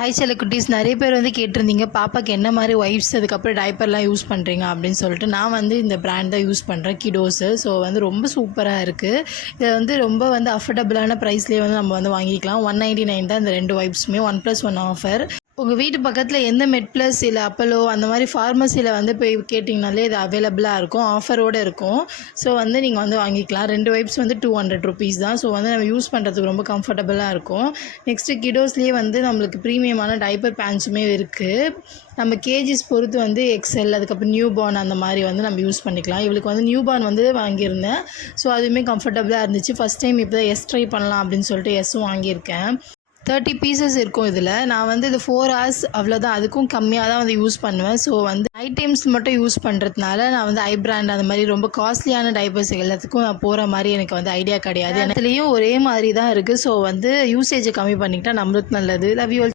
Hi செல்ல குட்டீஸ், நிறைய பேர் வந்து கேட்டிருந்தீங்க பாப்பாக்கு என்ன மாதிரி வைப்ஸ் அதுக்கப்புறம் டைப்பர்லாம் யூஸ் பண்ணுறீங்க அப்படின்னு சொல்லிட்டு. நான் வந்து இந்த பிராண்ட் தான் யூஸ் பண்ணுறேன், கிடோஸு. ஸோ வந்து ரொம்ப சூப்பராக இருக்குது. இதை வந்து ரொம்ப வந்து அஃபோர்டபுளான ப்ரைஸ்லேயே வந்து நம்ம வந்து வாங்கிக்கலாம். 199 தான் இந்த 2 வைப்ஸுமே, 1+1 ஆஃபர். உங்கள் வீட்டு பக்கத்தில் எந்த மெட்ப்ளஸ் இல்லை அப்பலோ அந்த மாதிரி ஃபார்மசியில் வந்து போய் கேட்டிங்கனாலே இது அவைலபிளாக இருக்கும், ஆஃபரோடு இருக்கும். ஸோ வந்து நீங்கள் வந்து வாங்கிக்கலாம். 2 வைப்ஸ் வந்து 200 ருபீஸ் தான். ஸோ வந்து நம்ம யூஸ் பண்ணுறதுக்கு ரொம்ப கம்ஃபர்டபுளாக இருக்கும். நெக்ஸ்ட்டு கிடோஸ்லேயே வந்து நம்மளுக்கு ப்ரீமியமான டைப்பர் பேண்ட்ஸுமே இருக்குது. நம்ம கேஜிஸ் பொறுத்து வந்து எக்ஸ்எல், அதுக்கப்புறம் நியூ பார்ன் அந்த மாதிரி வந்து நம்ம யூஸ் பண்ணிக்கலாம். இவளுக்கு வந்து நியூ பார்ன் வந்து வாங்கியிருந்தேன். ஸோ அதுவுமே கம்ஃபர்டபுளாக இருந்துச்சு. ஃபஸ்ட் டைம் இப்போ தான் எஸ் ட்ரை பண்ணலாம் அப்படின்னு சொல்லிட்டு எஸ்ஸும் வாங்கியிருக்கேன். 30 பீசஸ் இருக்கும் இதில். நான் வந்து இது 4 hours அவ்வளோதான், அதுக்கும் கம்மியாக தான் வந்து யூஸ் பண்ணுவேன். ஸோ வந்து நைட் டைம்ஸ் மட்டும் யூஸ் பண்ணுறதுனால நான் வந்து ஐ பிராண்ட் அந்த மாதிரி ரொம்ப காஸ்ட்லியான டைப்பர்ஸ் எல்லாத்துக்கும் நான் போகிற மாதிரி எனக்கு வந்து ஐடியா கிடையாது. இதுலேயும் ஒரே மாதிரி தான் இருக்குது. ஸோ வந்து யூசேஜை கம்மி பண்ணிக்கிட்டால் நம்மளுக்கு நல்லது. Love you.